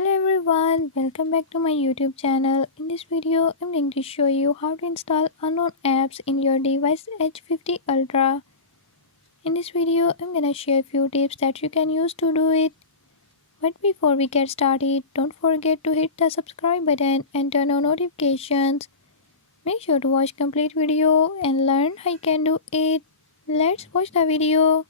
Hello everyone, welcome back to my YouTube channel. In this video, I'm going to show you how to install unknown apps in your device Edge 50 Ultra. In this video, I'm gonna share a few tips that you can use to do it. But before we get started, don't forget to hit the subscribe button and turn on notifications. Make sure to watch complete video and learn how you can do it. Let's watch the video.